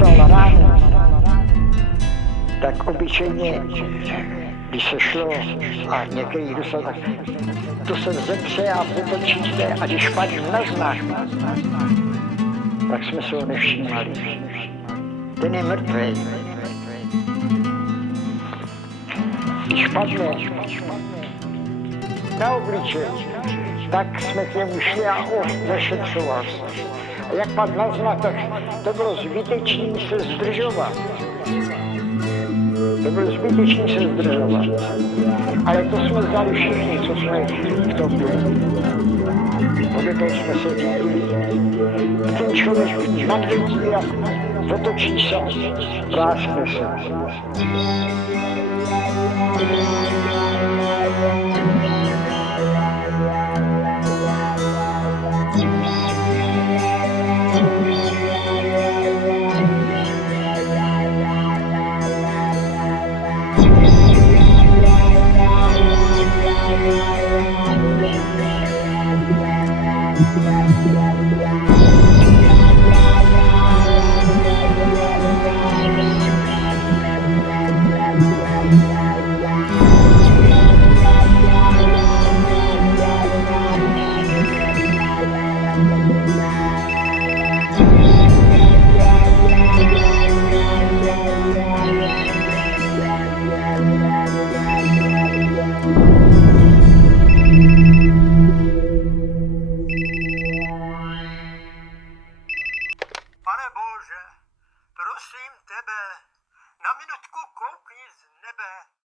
vstal na ráno, tak obyčejně, když se šlo a některý dostal, tak to se zepře a potočí se a když padl na znak, tak jsme se ho nevšímali. Ten je mrtvý. Když padlo na obličej, tak jsme k němu šli a zašetřoval se. A jak padl na znak, tak to bylo zbytečný se zdržovat. To bylo zbytečný se zdržovat. Ale to jsme znali všichni, co jsme v tom byli. Podle toho jsme se řídili. Ten člověk nadvědí a otočí se, práskne se.